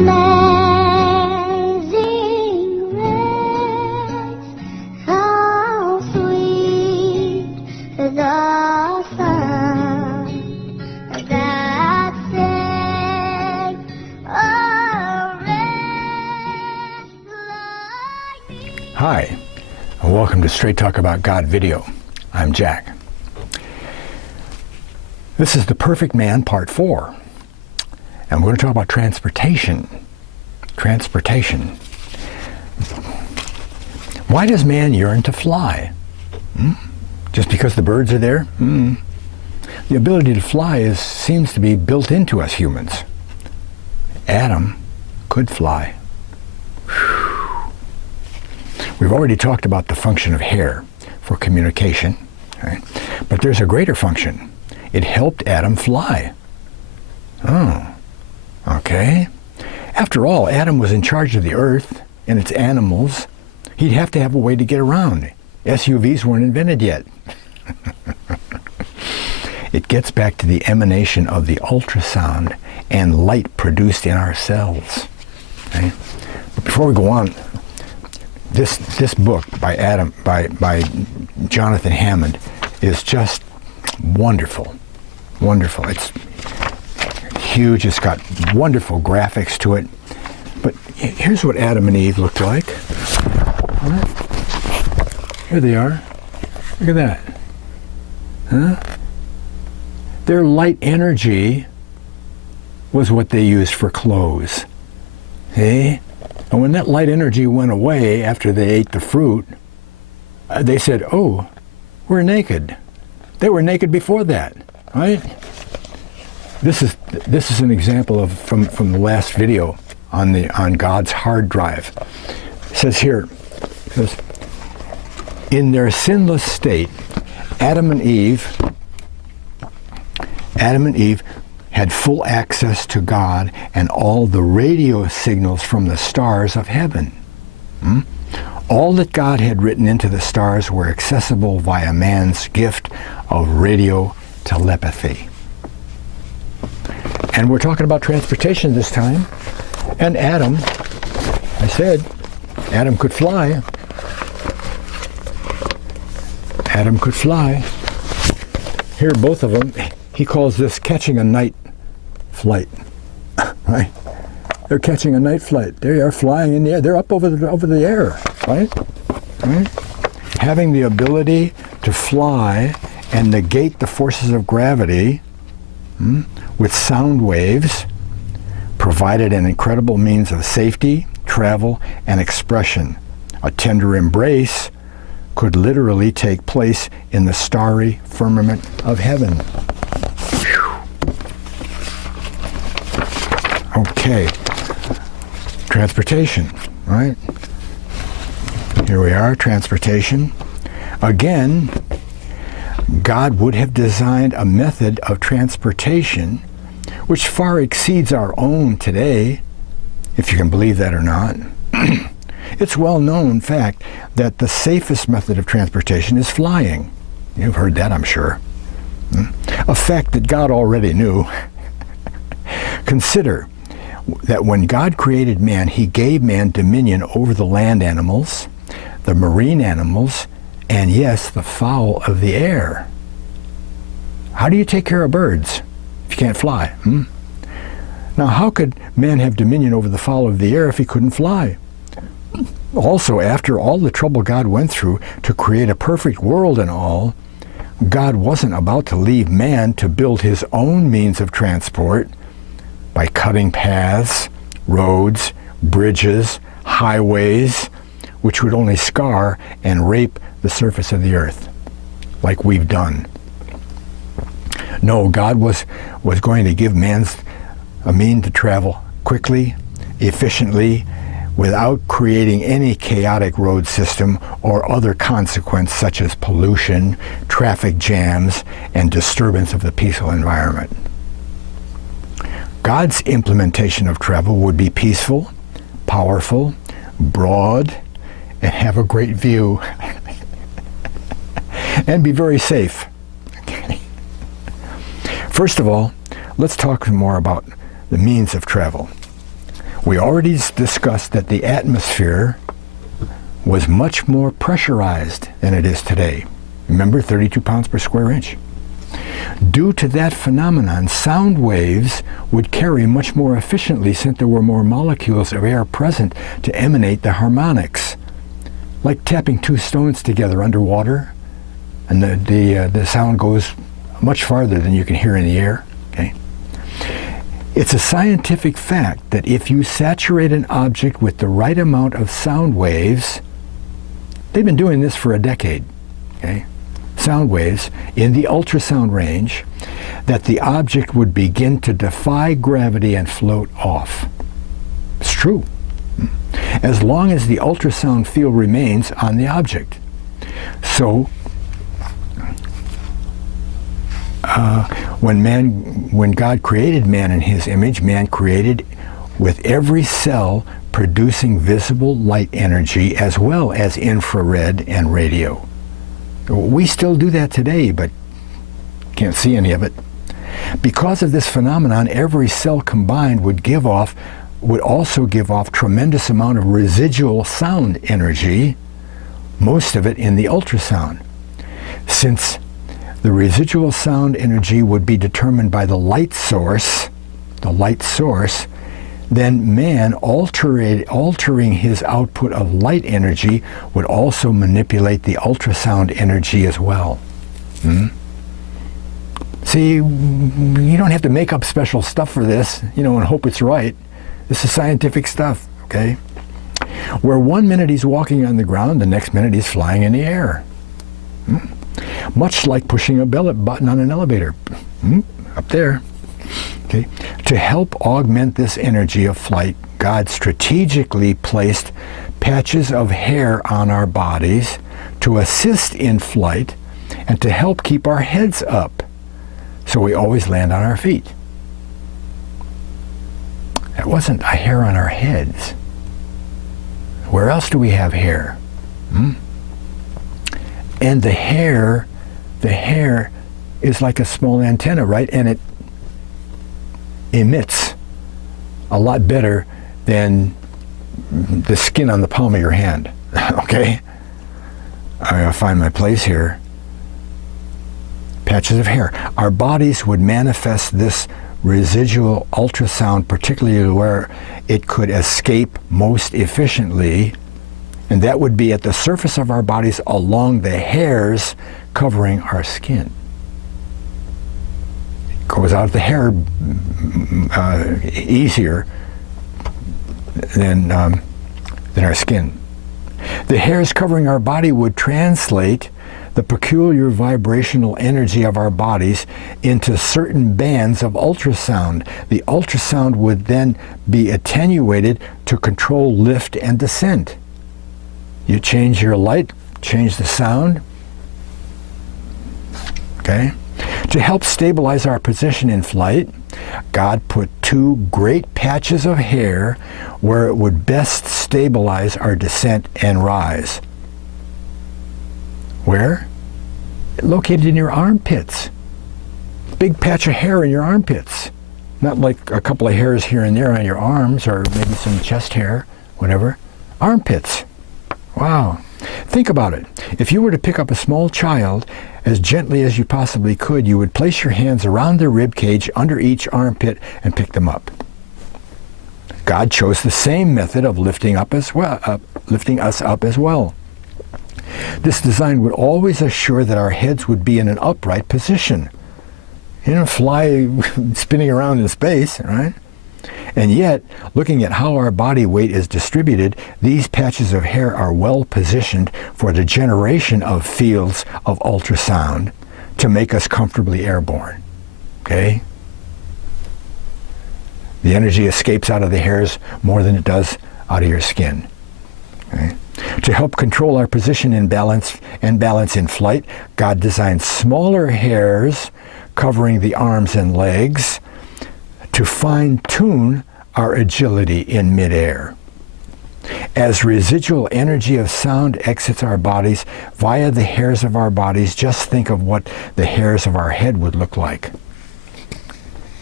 Amazing grace, how sweet the sound that saved a wretch like me. Hi, and welcome to Straight Talk About God video. I'm Jack. This is The Perfect Man, Part 4. And we're going to talk about transportation. Transportation. Why does man yearn to fly? Just because the birds are there? The ability to fly seems to be built into us humans. Adam could fly. We've already talked about the function of hair for communication, right? But there's a greater function. It helped Adam fly. Oh, okay. After all, Adam was in charge of the earth and its animals. He'd have to have a way to get around. SUVs weren't invented yet. It gets back to the emanation of the ultrasound and light produced in our cells. Okay? But before we go on, this book by Jonathan Hammond is just wonderful. Wonderful. It's huge. It's got wonderful graphics to it. But here's what Adam and Eve looked like. Here they are. Look at that. Huh? Their light energy was what they used for clothes. See? And when that light energy went away after they ate the fruit, they said, oh, we're naked. They were naked before that, right? This is an example of from the last video on God's hard drive. It says here, in their sinless state, Adam and Eve had full access to God and all the radio signals from the stars of heaven. All that God had written into the stars were accessible via man's gift of radio telepathy. And we're talking about transportation this time. And Adam, I said, Adam could fly. Adam could fly. Here, both of them, he calls this catching a night flight. Right? They're catching a night flight. They are flying in the air. They're up over the air, right? Right? Having the ability to fly and negate the forces of gravity with sound waves provided an incredible means of safety, travel, and expression. A tender embrace could literally take place in the starry firmament of heaven. Whew. Okay. Transportation, right? Here we are, transportation. Again, God would have designed a method of transportation which far exceeds our own today, if you can believe that or not. It's well-known fact that the safest method of transportation is flying. You've heard that, I'm sure. A fact that God already knew. Consider that when God created man, he gave man dominion over the land animals, the marine animals, and yes, the fowl of the air. How do you take care of birds if you can't fly? Now, how could man have dominion over the fowl of the air if he couldn't fly? Also, after all the trouble God went through to create a perfect world and all, God wasn't about to leave man to build his own means of transport by cutting paths, roads, bridges, highways, which would only scar and rape the surface of the earth, like we've done. No, God was going to give man a means to travel quickly, efficiently, without creating any chaotic road system or other consequence such as pollution, traffic jams, and disturbance of the peaceful environment. God's implementation of travel would be peaceful, powerful, broad, and have a great view, and be very safe. Okay. First of all, let's talk more about the means of travel. We already discussed that the atmosphere was much more pressurized than it is today. Remember, 32 pounds per square inch. Due to that phenomenon, sound waves would carry much more efficiently since there were more molecules of air present to emanate the harmonics. Like tapping two stones together underwater, and the sound goes much farther than you can hear in the air. Okay? It's a scientific fact that if you saturate an object with the right amount of sound waves, they've been doing this for a decade, okay? Sound waves in the ultrasound range, that the object would begin to defy gravity and float off. It's true, as long as the ultrasound field remains on the object. So, when God created man in his image, man created with every cell producing visible light energy as well as infrared and radio. We still do that today, but can't see any of it. Because of this phenomenon, every cell combined would also give off tremendous amount of residual sound energy, most of it in the ultrasound. Since the residual sound energy would be determined by the light source, then man, altering his output of light energy, would also manipulate the ultrasound energy as well. See, you don't have to make up special stuff for this, and hope it's right. This is scientific stuff, okay? Where 1 minute he's walking on the ground, the next minute he's flying in the air. Much like pushing a button on an elevator. Up there. Okay. To help augment this energy of flight, God strategically placed patches of hair on our bodies to assist in flight and to help keep our heads up so we always land on our feet. It wasn't a hair on our heads. Where else do we have hair? And the hair is like a small antenna, right? And it emits a lot better than the skin on the palm of your hand. Okay? I'll find my place here. Patches of hair. Our bodies would manifest this residual ultrasound, particularly where it could escape most efficiently, and that would be at the surface of our bodies along the hairs covering our skin. It goes out of the hair easier than our skin. The hairs covering our body would translate the peculiar vibrational energy of our bodies into certain bands of ultrasound. The ultrasound would then be attenuated to control lift and descent. You change your light, change the sound. Okay? To help stabilize our position in flight, God put two great patches of hair where it would best stabilize our descent and rise. Where? Located in your armpits. Big patch of hair in your armpits. Not like a couple of hairs here and there on your arms or maybe some chest hair, whatever. Armpits. Wow. Think about it. If you were to pick up a small child as gently as you possibly could, you would place your hands around their rib cage under each armpit and pick them up. God chose the same method of lifting us up as well. This design would always assure that our heads would be in an upright position. You don't fly spinning around in space, right? And yet, looking at how our body weight is distributed, these patches of hair are well positioned for the generation of fields of ultrasound to make us comfortably airborne. Okay? The energy escapes out of the hairs more than it does out of your skin. Okay? To help control our position in balance in flight, God designed smaller hairs covering the arms and legs to fine-tune our agility in midair. As residual energy of sound exits our bodies via the hairs of our bodies, just think of what the hairs of our head would look like.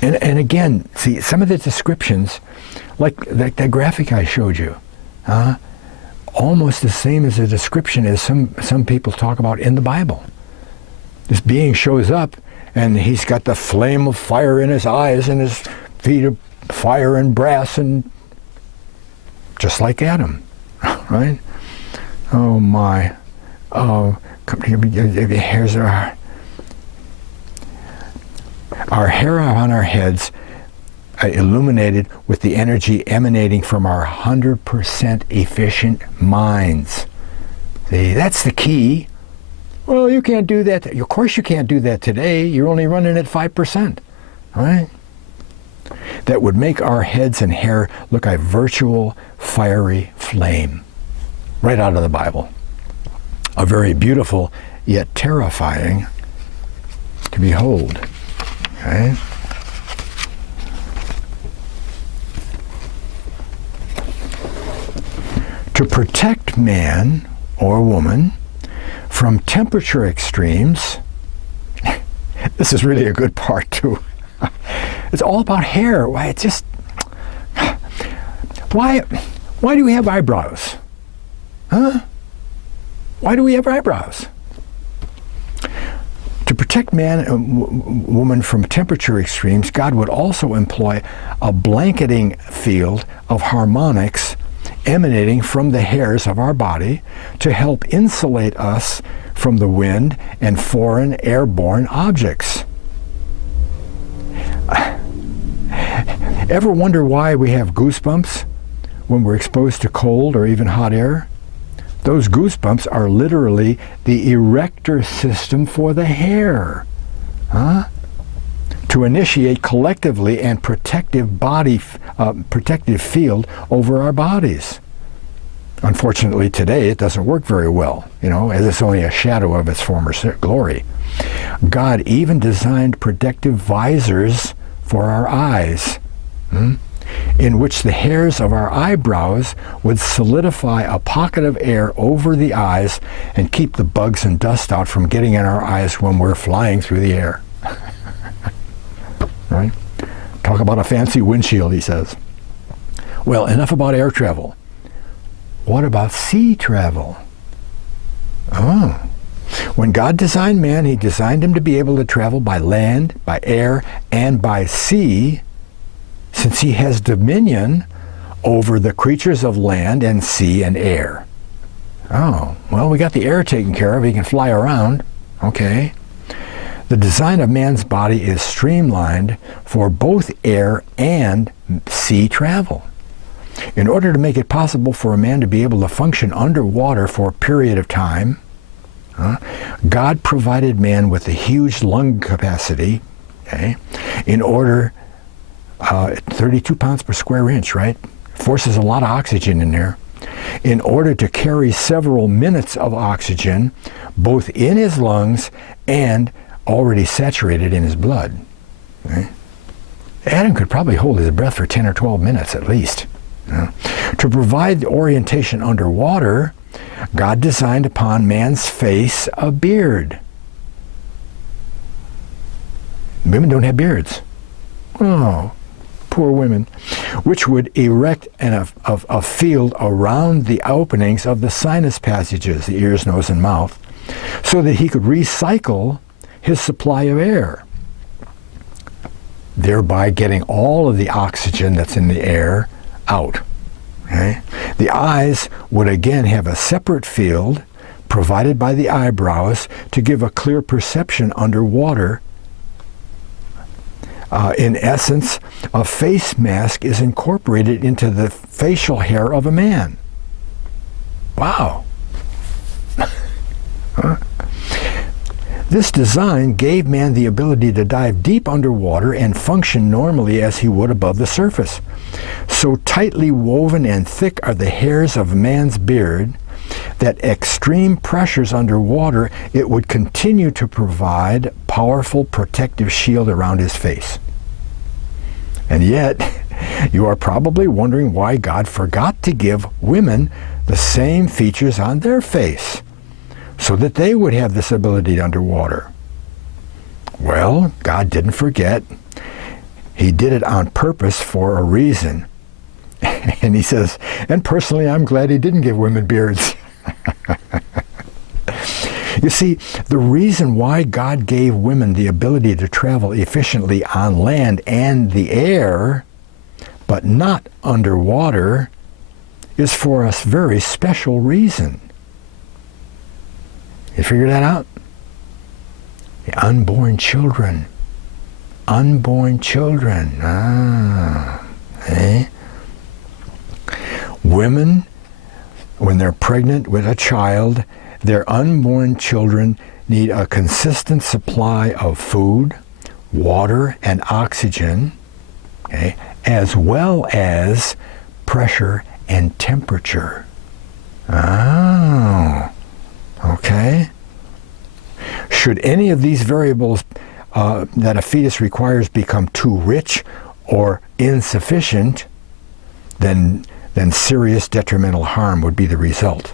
And again, see, some of the descriptions, like that graphic I showed you, almost the same as a description as some people talk about in the Bible. This being shows up, and he's got the flame of fire in his eyes, and his feet of fire and brass, and just like Adam, right? Oh my! Oh, here's our hair on our heads, illuminated with the energy emanating from our 100% efficient minds. See, that's the key. Well, you can't do that. Of course you can't do that today. You're only running at 5%, right? That would make our heads and hair look like a virtual fiery flame, right out of the Bible. A very beautiful yet terrifying to behold. Okay? To protect man or woman from temperature extremes, this is really a good part too. It's all about hair. Why it's just why do we have eyebrows? Huh? Why do we have eyebrows? To protect man and woman from temperature extremes, God would also employ a blanketing field of harmonics emanating from the hairs of our body to help insulate us from the wind and foreign airborne objects. Ever wonder why we have goosebumps when we're exposed to cold or even hot air? Those goosebumps are literally the erector system for the hair, to initiate collectively and protective field over our bodies. Unfortunately, today it doesn't work very well, as it's only a shadow of its former glory. God even designed protective visors for our eyes, in which the hairs of our eyebrows would solidify a pocket of air over the eyes and keep the bugs and dust out from getting in our eyes when we're flying through the air. Right? Talk about a fancy windshield, he says. Well, enough about air travel. What about sea travel? Oh. When God designed man, he designed him to be able to travel by land, by air, and by sea, since he has dominion over the creatures of land and sea and air. Oh, well, we got the air taken care of. He can fly around. Okay. The design of man's body is streamlined for both air and sea travel. In order to make it possible for a man to be able to function underwater for a period of time, God provided man with a huge lung capacity, in order, 32 pounds per square inch, right? Forces a lot of oxygen in there. In order to carry several minutes of oxygen, both in his lungs and already saturated in his blood. Adam could probably hold his breath for 10 or 12 minutes at least. To provide the orientation underwater, God designed upon man's face a beard. Women don't have beards. Oh, poor women. Which would erect a field around the openings of the sinus passages, the ears, nose, and mouth, so that he could recycle his supply of air, thereby getting all of the oxygen that's in the air out. The eyes would again have a separate field provided by the eyebrows to give a clear perception underwater. In essence, a face mask is incorporated into the facial hair of a man. Wow. This design gave man the ability to dive deep underwater and function normally as he would above the surface. So tightly woven and thick are the hairs of man's beard that extreme pressures underwater, it would continue to provide powerful protective shield around his face. And yet, you are probably wondering why God forgot to give women the same features on their face, so that they would have this ability underwater. Well, God didn't forget. He did it on purpose for a reason. And he says, and personally, I'm glad he didn't give women beards. You see, the reason why God gave women the ability to travel efficiently on land and the air, but not underwater, is for a very special reason. You figure that out? The unborn children. Unborn children. Women, when they're pregnant with a child, their unborn children need a consistent supply of food, water, and oxygen, as well as pressure and temperature. Oh, okay. Should any of these variables that a fetus requires become too rich or insufficient, then serious detrimental harm would be the result.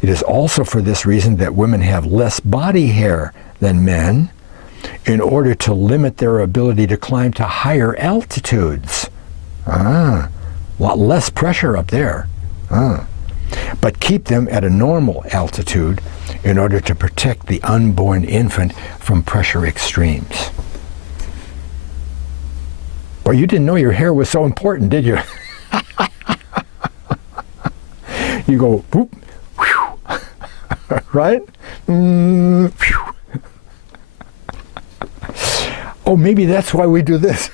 It is also for this reason that women have less body hair than men in order to limit their ability to climb to higher altitudes. A lot less pressure up there. But keep them at a normal altitude in order to protect the unborn infant from pressure extremes. But you didn't know your hair was so important, did you? You go, whoop, whew, right? Whew. Oh, maybe that's why we do this.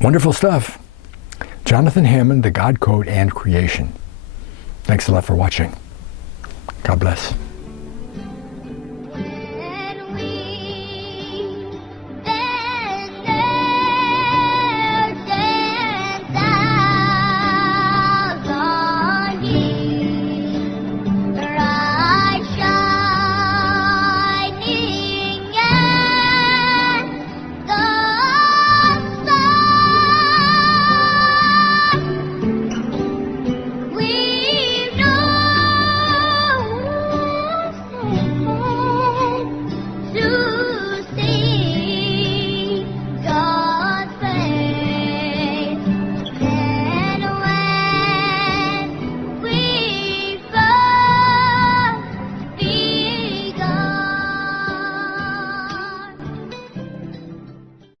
Wonderful stuff. Jonathan Hammond, The God Code and Creation. Thanks a lot for watching. God bless.